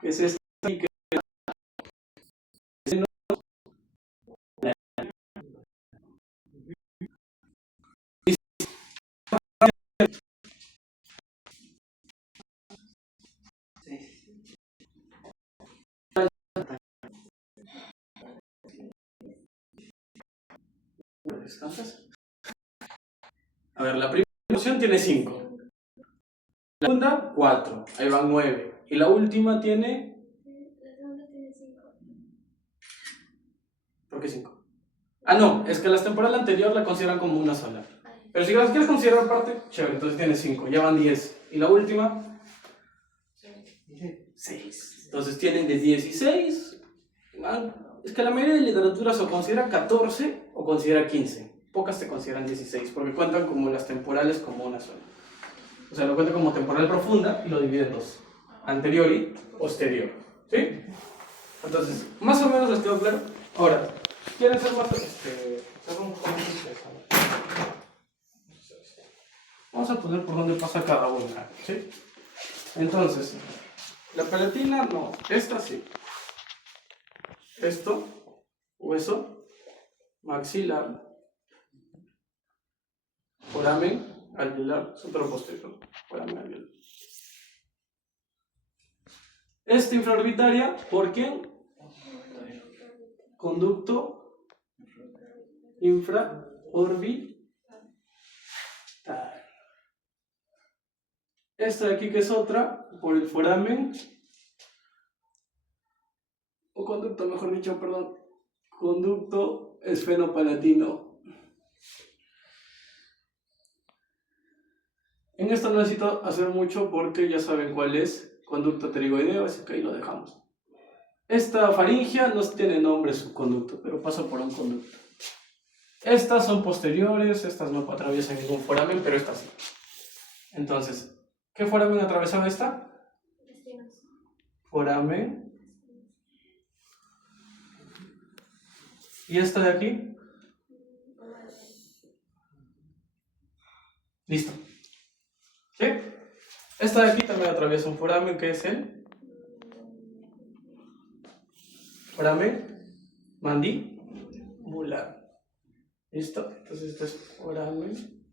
que es esta y que a ver, la primera opción tiene 5. La segunda, 4. Ahí van 9. Y la última tiene... La segunda tiene 5. ¿Por qué 5? Ah, no, es que la temporada anterior la consideran como una sola. Pero si las quieres considerar aparte, chévere, entonces tiene 5. Ya van 10. ¿Y la última? 6. Entonces tienen de 16. Es que la mayoría de literaturas o considera 14 o considera 15. Pocas te consideran 16 porque cuentan como las temporales como una sola. O sea, lo cuentan como temporal profunda y lo dividen en dos: anterior y posterior. ¿Sí? Entonces, más o menos les quedó claro. Ahora, ¿quieren ser más? Vamos a poner por dónde pasa cada una. ¿Sí? Entonces, la palatina no, esta sí. Esto, hueso, maxilar, foramen, alveolar, supraposterior, foramen alveolar. Esta infraorbitaria, ¿por quién? Conducto infraorbital. Esta de aquí que es otra, por el foramen, o conducto, mejor dicho, perdón, conducto esfenopalatino. En esta no necesito hacer mucho porque ya saben cuál es, conducto pterigoideo, así que ahí lo dejamos. Esta faringea no tiene nombre subconducto, pero pasa por un conducto. Estas son posteriores, estas no atraviesan ningún foramen, pero estas sí. Entonces, ¿qué foramen atravesaba esta? Foramen. ¿Y esta de aquí? Listo. ¿Sí? Esta de aquí también atraviesa un foramen, que es el foramen mandibular. ¿Listo? Entonces esto es foramen.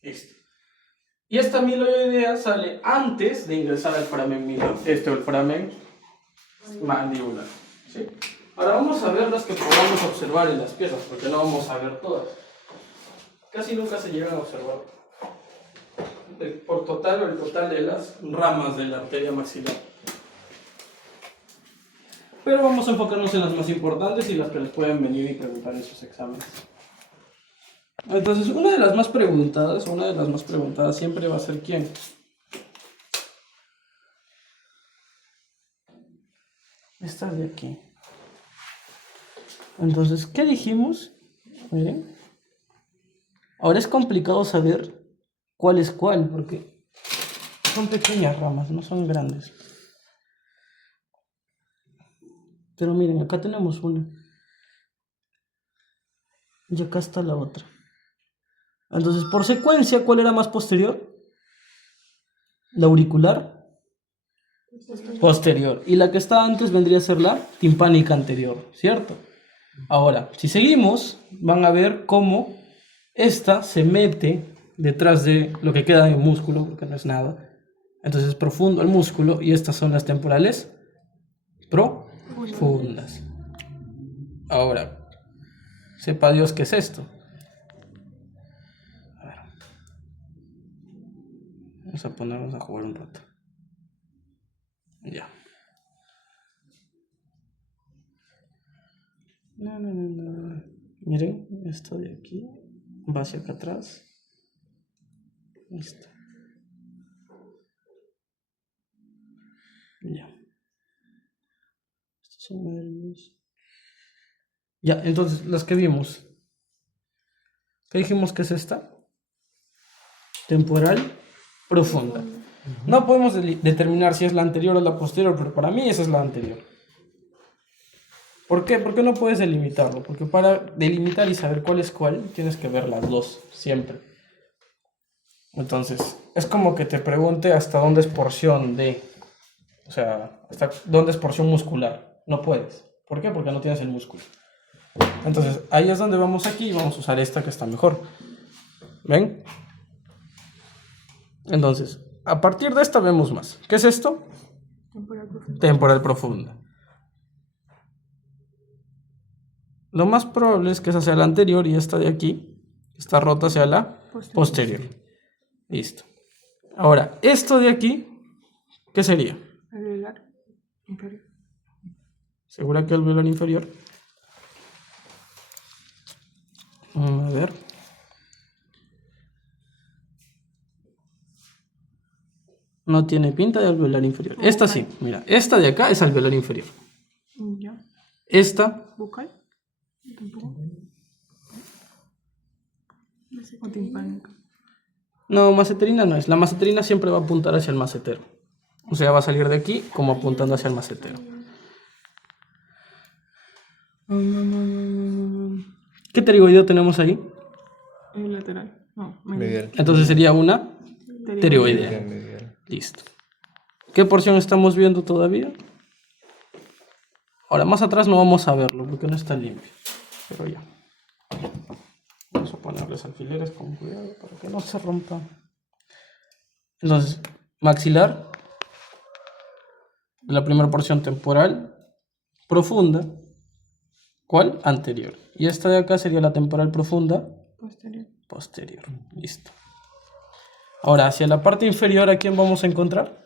Listo. Y esta amiloidea sale antes de ingresar al foramen el foramen mandibular. ¿Sí? Ahora vamos a ver las que podamos observar en las piezas, porque no vamos a ver todas. Casi nunca se llegan a observar por total o el total de las ramas de la arteria maxilar. Pero vamos a enfocarnos en las más importantes y las que les pueden venir y preguntar en sus exámenes. Entonces, una de las más preguntadas siempre va a ser ¿quién? Esta de aquí. Entonces, ¿qué dijimos? Miren. Ahora es complicado saber cuál es cuál, porque son pequeñas ramas, no son grandes. Pero miren, acá tenemos una. Y acá está la otra. Entonces, por secuencia, ¿cuál era más posterior? La auricular posterior. Y la que está antes vendría a ser la timpánica anterior, ¿cierto? Ahora, si seguimos, van a ver cómo esta se mete detrás de lo que queda en el músculo, porque no es nada. Entonces es profundo el músculo y estas son las temporales profundas. Ahora, sepa Dios qué es esto. A ver. Vamos a ponernos a jugar un rato. Ya. No. Miren, esto de aquí va hacia acá atrás. Listo. Ya. Estos son nervios. Ya, entonces, las que vimos. ¿Qué dijimos que es esta? Temporal profunda. No podemos determinar si es la anterior o la posterior, pero para mí esa es la anterior. ¿Por qué? Porque no puedes delimitarlo. Porque para delimitar y saber cuál es cuál, tienes que ver las dos, siempre. Entonces, es como que te pregunte hasta dónde es porción de... O sea, hasta dónde es porción muscular. No puedes. ¿Por qué? Porque no tienes el músculo. Entonces, ahí es donde vamos aquí y vamos a usar esta que está mejor. ¿Ven? Entonces, a partir de esta vemos más. ¿Qué es esto? Temporal profunda. Temporal profunda. Lo más probable es que esa sea la anterior y esta de aquí, esta rota, sea la posterior. Listo. Ahora, esto de aquí, ¿qué sería? Alveolar inferior. ¿Segura que alveolar inferior? A ver. No tiene pinta de alveolar inferior. Esta sí, mira. Esta de acá es alveolar inferior. Ya. Esta, Bucal. Tampoco. O timpánica. no, maceterina no es. La maceterina siempre va a apuntar hacia el macetero. O sea, va a salir de aquí como apuntando hacia el macetero. ¿Qué pterigoideo tenemos ahí? El lateral. No, Medial. Entonces sería una pterigoidea. Medial, medial. Listo. ¿Qué porción estamos viendo todavía? Ahora, más atrás no vamos a verlo porque no está limpio. Pero ya. Vamos a ponerles alfileres con cuidado para que no se rompa. Entonces, maxilar. La primera porción temporal profunda. ¿Cuál? Anterior. Y esta de acá sería la temporal profunda posterior. posterior. Listo. Ahora, hacia la parte inferior, ¿a quién vamos a encontrar?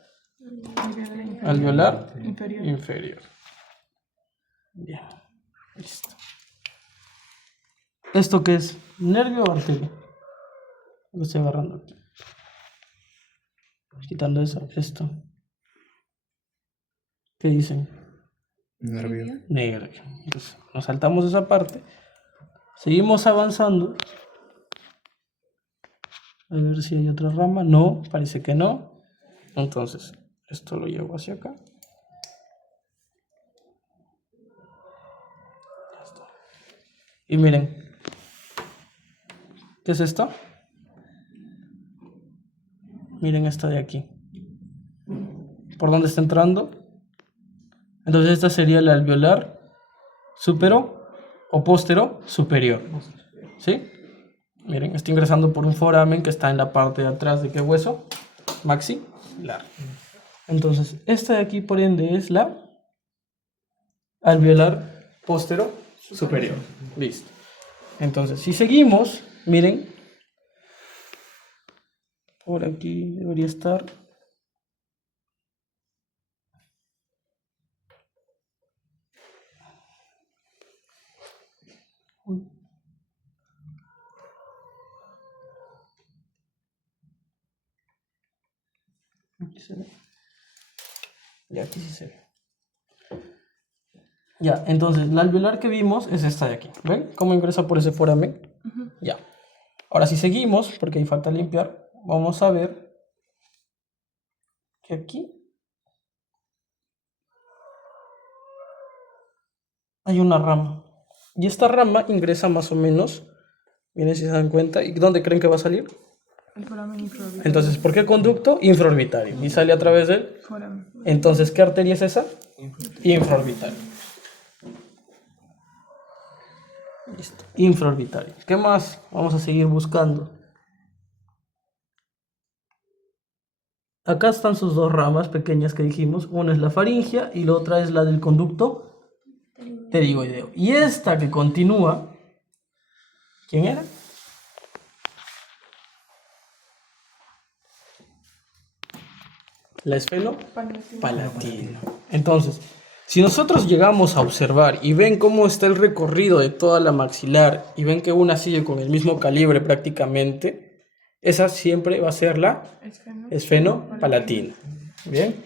Alveolar Inferior. inferior. Bien. Listo. ¿Esto qué es? ¿Nervio o arteria? Lo estoy agarrando aquí. Quitando eso, esto. ¿Qué dicen? Nervio. Nervio. Entonces, nos saltamos esa parte. Seguimos avanzando. A ver si hay otra rama. No, parece que no. Entonces, esto lo llevo hacia acá. Ya está. Y miren. ¿Qué es esto? Miren esta de aquí. ¿Por dónde está entrando? Entonces esta sería la alveolar supero o postero superior. ¿Sí? Miren, está ingresando por un foramen que está en la parte de atrás de qué hueso? Maxilar. Entonces, esta de aquí, por ende, es la alveolar postero superior. Listo. Entonces, si seguimos, miren, por aquí debería estar. Uy. Aquí se ve. Y aquí sí se ve. Ya, entonces la alveolar que vimos es esta de aquí. ¿Ven cómo ingresa por ese foramen? Ya. Ahora si seguimos, porque ahí falta limpiar, vamos a ver que aquí hay una rama. Y esta rama ingresa más o menos, miren si se dan cuenta, ¿y dónde creen que va a salir? El foramen infraorbitario. Entonces, ¿por qué conducto? Infraorbitario. Y sale a través del... Foramen. Entonces, ¿qué arteria es esa? Infraorbitario. Listo. Infraorbitario. ¿Qué más? Vamos a seguir buscando. Acá están sus dos ramas pequeñas que dijimos. Una es la faringia y la otra es la del conducto pterigoideo. Y esta que continúa, ¿quién era? La esfenopalatina. Entonces, si nosotros llegamos a observar y ven cómo está el recorrido de toda la maxilar y ven que una sigue con el mismo calibre prácticamente, esa siempre va a ser la esfenopalatina. ¿Bien?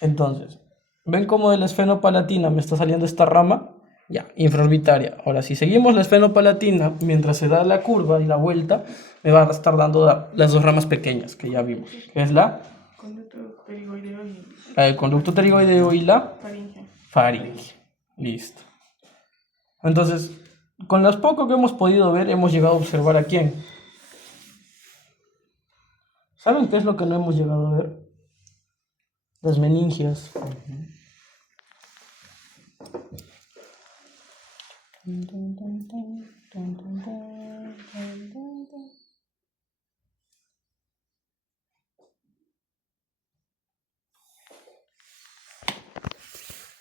Entonces, ¿ven cómo de la esfenopalatina me está saliendo esta rama? Ya, infraorbitaria. Ahora, si seguimos la esfenopalatina, mientras se da la curva y la vuelta, me va a estar dando las dos ramas pequeñas que ya vimos, que es la Conducto pterigoideo y del conducto pterigoideo y la faringe. faringe. Listo. Entonces, con las poco que hemos podido ver, hemos llegado a observar a quién. ¿Saben qué es lo que no hemos llegado a ver? Las meningias.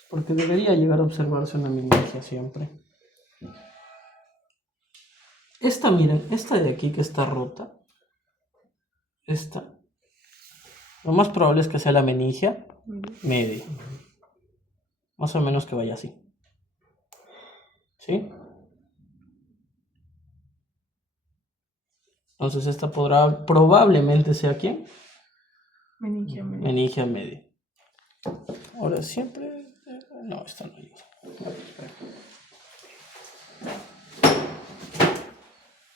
Porque debería llegar a observarse una meningia siempre. Esta, miren, esta de aquí que está rota. Esta. Lo más probable es que sea la meningia media. Más o menos que vaya así. ¿Sí? Entonces esta probablemente sea ¿quién? Meningia media. Meningia media. Ahora siempre... No, esta no ayuda.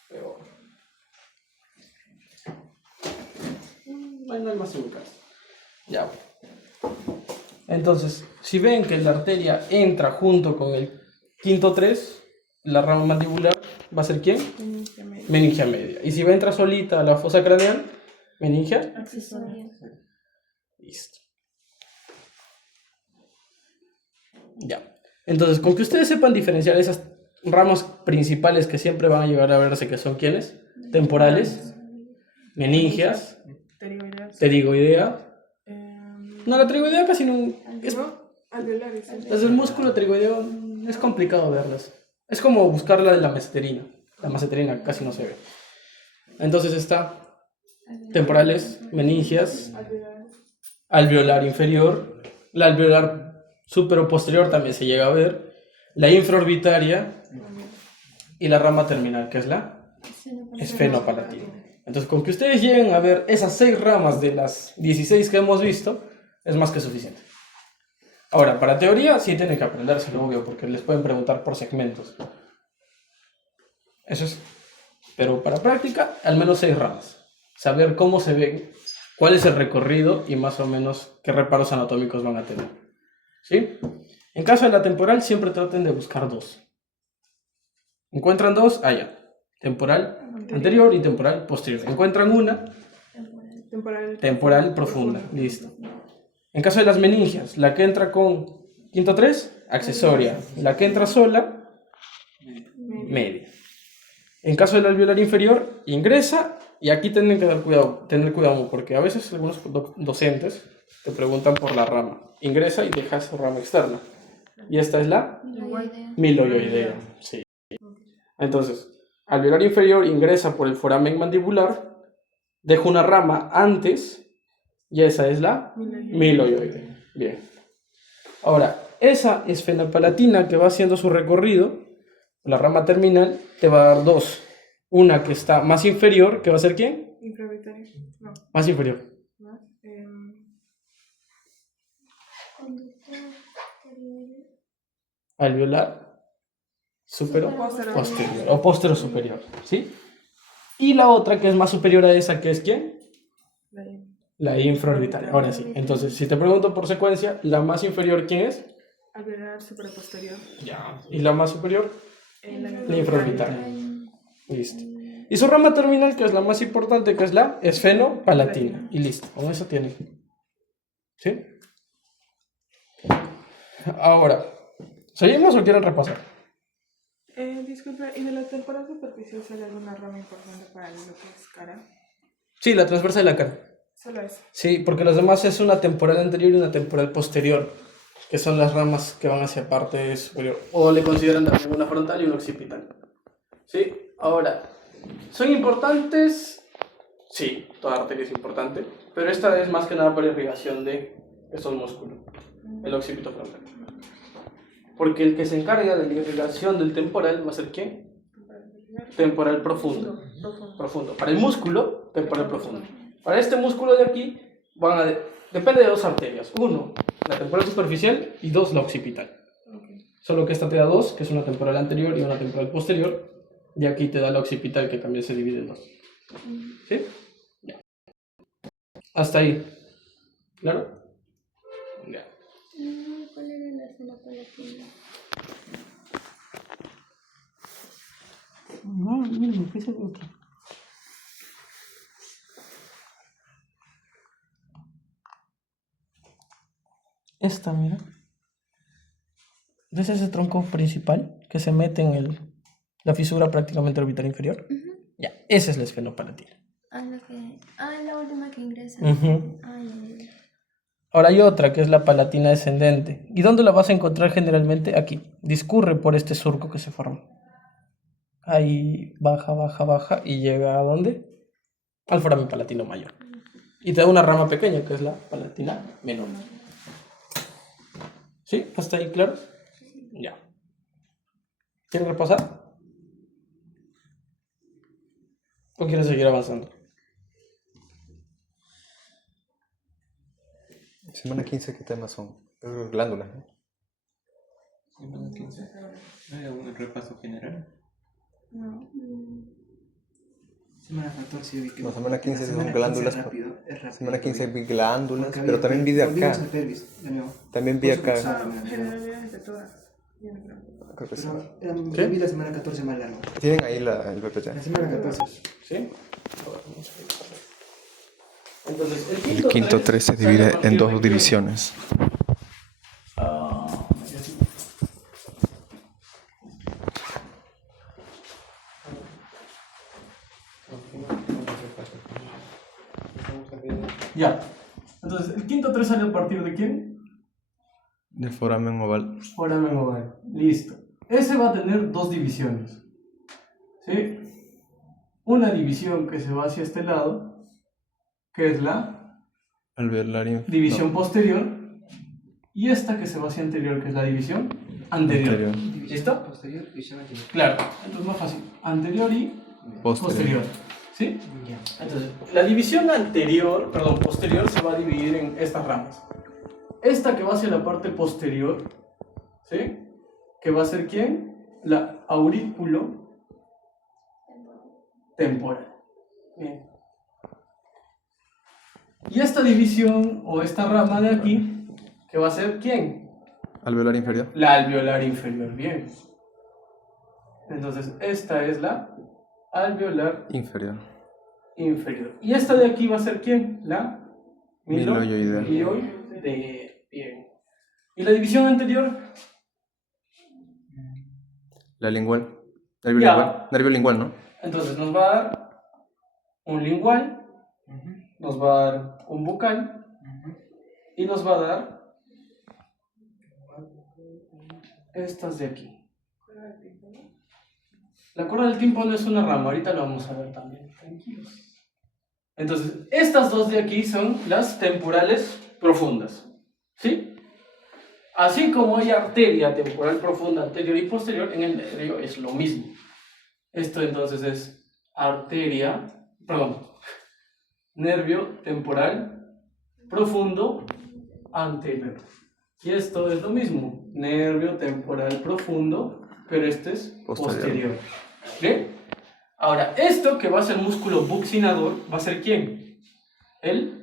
Peor. No hay más en mi casa. Ya. Entonces, si ven que la arteria entra junto con el quinto 3, la rama mandibular va a ser ¿quién? Meningia media. Meningia media. Y si va a entrar solita a la fosa craneal, meningia. Accesoria. Listo. Ya. Entonces, con que ustedes sepan diferenciar esas ramas principales que siempre van a llegar a verse, que son ¿quiénes? Temporales, meningias, Pterigoideas. pterigoidea. No, la pterigoidea casi no... Alveolares. Desde el músculo pterigoideo es complicado verlas. Es como buscar la de la mesenterina. La mesenterina casi no se ve. Entonces está temporales, meningias, alveolar inferior, la alveolar supero posterior también se llega a ver, la infraorbitaria y la rama terminal, que es la esfenopalatina. Entonces, con que ustedes lleguen a ver esas 6 ramas de las 16 que hemos visto, es más que suficiente. Ahora, para teoría sí tienen que aprendérselo, obvio, porque les pueden preguntar por segmentos. Eso es. Pero para práctica, al menos 6 ramas. Saber cómo se ven, cuál es el recorrido y más o menos qué reparos anatómicos van a tener. ¿Sí? En caso de la temporal, siempre traten de buscar 2. Encuentran 2, allá. Temporal anterior y temporal posterior. Encuentran una, temporal profunda. Listo. En caso de las meningias, la que entra con quinto 3, accesoria. La que entra sola, media. En caso del alveolar inferior, ingresa, y aquí tienen que tener cuidado, porque a veces algunos docentes te preguntan por la rama. Ingresa y deja esa rama externa. Y esta es la miloioidea. Sí. Entonces, alveolar inferior ingresa por el foramen mandibular, deja una rama antes, y esa es la miloioidea. Bien. Ahora, esa esfenopalatina que va haciendo su recorrido, la rama terminal, te va a dar 2. Una que está más inferior, que va a ser ¿quién? Infraorbitaria. No. Más inferior. Más. Conducta pterigoidea. Alveolar superior Posterior. posterior o postero superior, ¿sí? Y la otra que es más superior a esa, que es ¿quién? La infraorbitaria. Ahora sí. Entonces, si te pregunto por secuencia, la más inferior ¿quién es? Alveolar supraposterior. Ya. Y la más superior, La infraorbitaria. Listo. Y su rama terminal, que es la más importante, que es la esfenopalatina. Y listo. Con eso tiene. ¿Sí? Ahora, ¿seguimos o quieren repasar? Disculpe, ¿y de la temporada superficial sale alguna rama importante para lo que es cara? Sí, la transversa de la cara. Solo eso. Sí, porque los demás es una temporal anterior y una temporal posterior, que son las ramas que van hacia parte superior. O le consideran también una frontal y una occipital. ¿Sí? Ahora, ¿son importantes? Sí, toda arteria es importante, pero esta es más que nada para irrigación de estos músculos, el occipito frontal. Porque el que se encarga de la irrigación del temporal va a ser ¿quién? Temporal profundo. Profundo. Para el músculo, temporal profundo. Para este músculo de aquí, depende de 2 arterias. 1, la temporal superficial, y 2, la occipital. Solo que esta te da 2, que es una temporal anterior y una temporal posterior. Y aquí te da la occipital, que también se divide en 2. ¿Sí? Ya. Hasta ahí. ¿Claro? Ya. ¿Cuál era la esfenopalatina? mismo, ¿qué es el otro? Esta, mira. ¿Ves ese tronco principal que se mete en la fisura prácticamente orbital inferior? Ya, esa es la esfenopalatina. La última que ingresa. Ujú. Ay. Ahora hay otra que es la palatina descendente. ¿Y dónde la vas a encontrar generalmente? Aquí. Discurre por este surco que se forma. Ahí baja, baja, baja y llega ¿a dónde? Al foramen palatino mayor. Y te da una rama pequeña que es la palatina menor. ¿Sí? ¿Hasta ahí claro? Ya. ¿Quieres repasar? ¿O quieres seguir avanzando? Semana 15, ¿qué temas son? Glándulas, ¿no? Semana 15. ¿No era un repaso general? No. Semana 14 yo vi que... No, semana 15 la son semana glándulas. 15 es rápido. Semana 15 vi glándulas, Porque pero había- también vi de volvimos acá. al pelvis, de nuevo. También vi Por eso acá. cruzaba, Generalidades de todas. Yo no creo. Creo que sí. Pero ¿Qué? yo vi la semana 14 más largo. Tienen ahí el La PPT. semana 14. ¿Sí? Ahora vamos a ver. Entonces, El quinto 3 se divide en dos divisiones. Ya. Entonces, el quinto 3 sale a partir de quién? De foramen oval. Foramen oval. Listo. Ese va a tener dos divisiones. ¿Sí? Una división que se va hacia este lado, que es la Alveolar división posterior, y esta que se va hacia anterior, que es la división anterior. ¿Listo? Posterior y ya anterior. Claro. Entonces, más fácil. Anterior y posterior. ¿Sí? Ya. Entonces, la división posterior se va a dividir en estas ramas. Esta que va hacia la parte posterior, ¿sí? Que va a ser ¿quién? La aurículo temporal. Bien. Y esta división o esta rama de aquí, que va a ser ¿quién? Alveolar inferior. La alveolar inferior. Bien. Entonces, esta es la alveolar Inferior. inferior. ¿Y esta de aquí va a ser quién? La Miloioidea. miloioidea. Bien. ¿Y la división anterior? La lingual. Nervio Ya. lingual. Nervio lingual, ¿no? Entonces nos va a dar un lingual, nos va a dar un bucal y nos va a dar estas de aquí. La cuerda del tímpano es una rama, ahorita lo vamos a ver también, tranquilos. Entonces, estas dos de aquí son las temporales profundas, ¿sí? Así como hay arteria temporal profunda anterior y posterior, en el nervio es lo mismo. Esto entonces es nervio temporal profundo anterior. Y esto es lo mismo, nervio temporal profundo, pero este es posterior. ¿Bien? Ahora, esto que va a ser músculo buccinador, ¿va a ser quién? El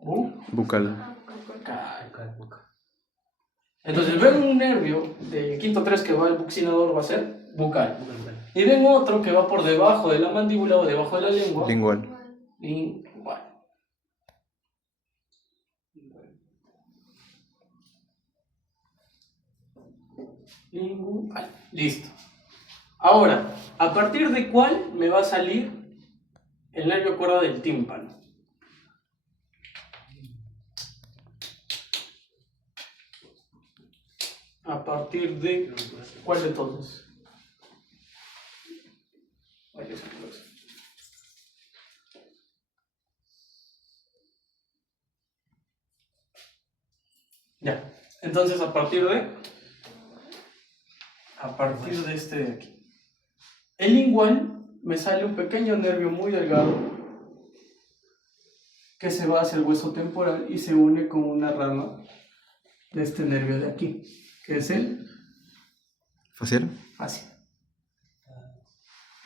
Bucal. bucal. Entonces ven un nervio del quinto 3 que va al buccinador, va a ser bucal. Y ven otro que va por debajo de la mandíbula o debajo de la lengua. Lingual. Lingual. Lingual. Listo. Ahora, ¿a partir de cuál me va a salir el nervio cuerda del tímpano? ¿A partir de cuál de todos? Ya, entonces a partir de este de aquí. El lingual me sale un pequeño nervio muy delgado que se va hacia el hueso temporal y se une con una rama de este nervio de aquí, que es el ¿Facial? facial.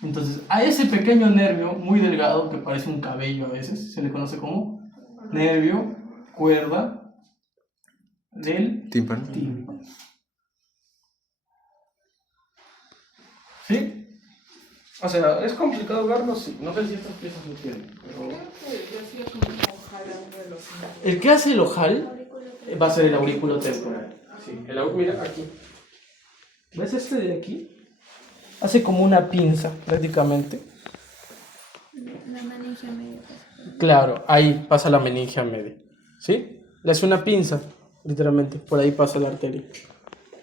Entonces, a ese pequeño nervio muy delgado que parece un cabello a veces, se le conoce como nervio cuerda del Tímpano. tímpano. ¿Sí? O sea, es complicado verlo, sí. No sé si estas piezas lo tienen, pero... Creo que yo hacía como un ojal a uno de los cinco. El que hace el ojal va a ser el aurículo temporal. Sí, mira aquí. ¿Ves este de aquí? Hace como una pinza, prácticamente. La meninge media. Claro, ahí pasa la meningia media. ¿Sí? Le hace una pinza, literalmente. Por ahí pasa la arteria.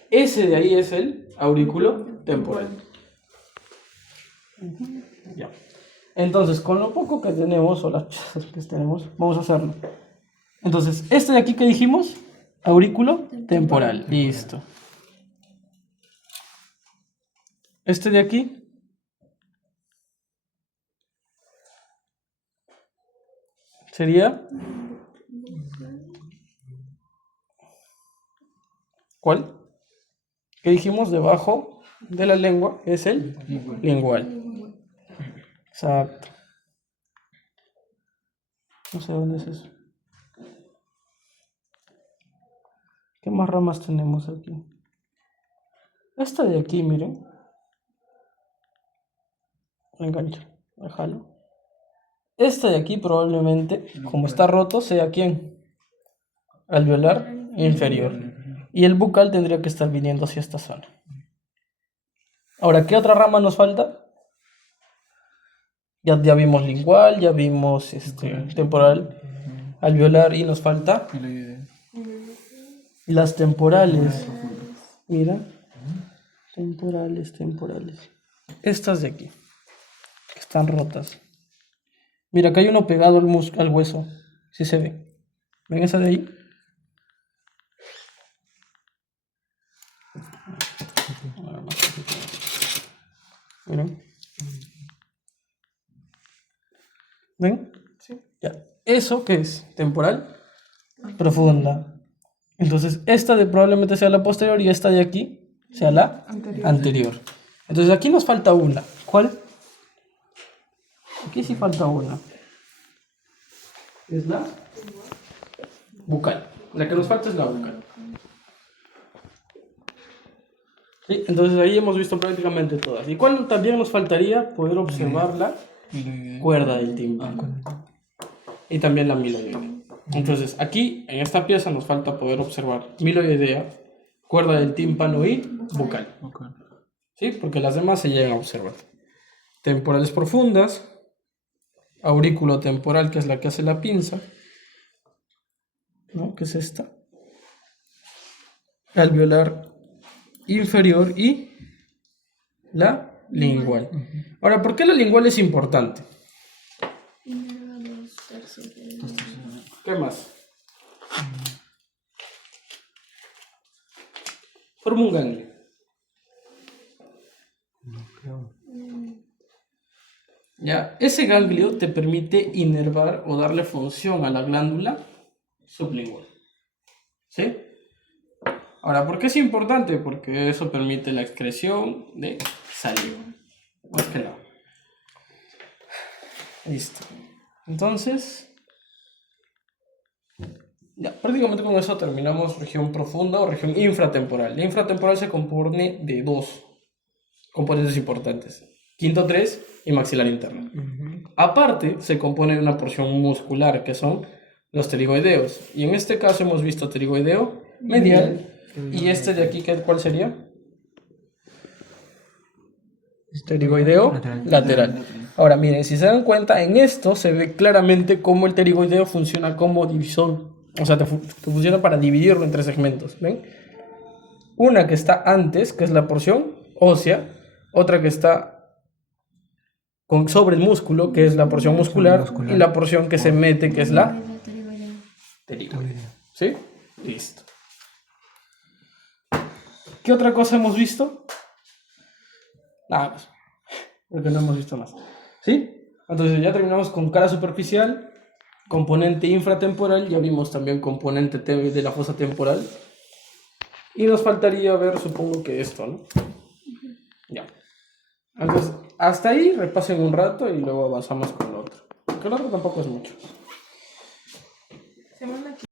Ese de ahí es el aurículo temporal. Ya. Entonces, con lo poco que tenemos, o las piezas que tenemos, vamos a hacerlo. Entonces, este de aquí que dijimos, aurículo temporal. Listo. Este de aquí. Sería. ¿Cuál? ¿Qué dijimos? Debajo de la lengua es el lingual. Exacto. No sé dónde es eso. ¿Qué más ramas tenemos aquí? Esta de aquí, miren. Engancho, déjalo. Este de aquí probablemente, como está roto, sea ¿quién? Alveolar inferior. Y el bucal tendría que estar viniendo hacia esta zona. Ahora, ¿qué otra rama nos falta? Ya vimos lingual, ya vimos temporal, alveolar y nos falta las temporales. Mira, temporales. Estas de aquí, que están rotas. Mira, acá hay uno pegado al hueso. Sí se ve. ¿Ven esa de ahí? Miren. ¿Ven? Sí. Ya. ¿Eso qué es? Temporal profunda. Entonces, esta de probablemente sea la posterior y esta de aquí sea la anterior. Entonces, aquí nos falta una. ¿Cuál? Aquí sí falta una. Es la bucal. La que nos falta es la bucal. Sí, entonces ahí hemos visto prácticamente todas. ¿Y cuál también nos faltaría? Poder observar la cuerda del tímpano. Y también la miloidea. Entonces aquí, en esta pieza, nos falta poder observar miloidea, cuerda del tímpano y bucal. ¿Sí? Porque las demás se llegan a observar. Temporales profundas, aurículo temporal, que es la que hace la pinza, ¿no? Que es esta. Alveolar inferior y la lingual. Ahora, ¿por qué la lingual es importante? ¿Qué más? Forma un ganglio. Ya, ese ganglio te permite inervar o darle función a la glándula sublingual. ¿Sí? Ahora, ¿por qué es importante? Porque eso permite la excreción de saliva. Más que nada. Listo. Entonces, ya, prácticamente con eso terminamos región profunda o región infratemporal. La infratemporal se compone de dos componentes importantes: quinto 3 y maxilar interno. Aparte, se compone de una porción muscular, que son los pterigoideos. Y en este caso hemos visto pterigoideo medial. ¿Y este de aquí cuál sería? Pterigoideo lateral. Ahora miren, si se dan cuenta, en esto se ve claramente cómo el pterigoideo funciona como divisor. O sea, te funciona para dividirlo en tres segmentos. ¿Ven? Una que está antes, que es la porción ósea. Otra que está sobre el músculo, que es la porción muscular. Y la porción que se mete, que es la pterigoideo. ¿Sí? Listo. ¿Qué otra cosa hemos visto? Nada más. Porque no hemos visto más. ¿Sí? Entonces ya terminamos con cara superficial, componente infratemporal, ya vimos también componente de la fosa temporal. Y nos faltaría ver, supongo que esto, ¿no? Ya. Entonces, hasta ahí repasen un rato y luego avanzamos con lo otro. Porque el otro tampoco es mucho.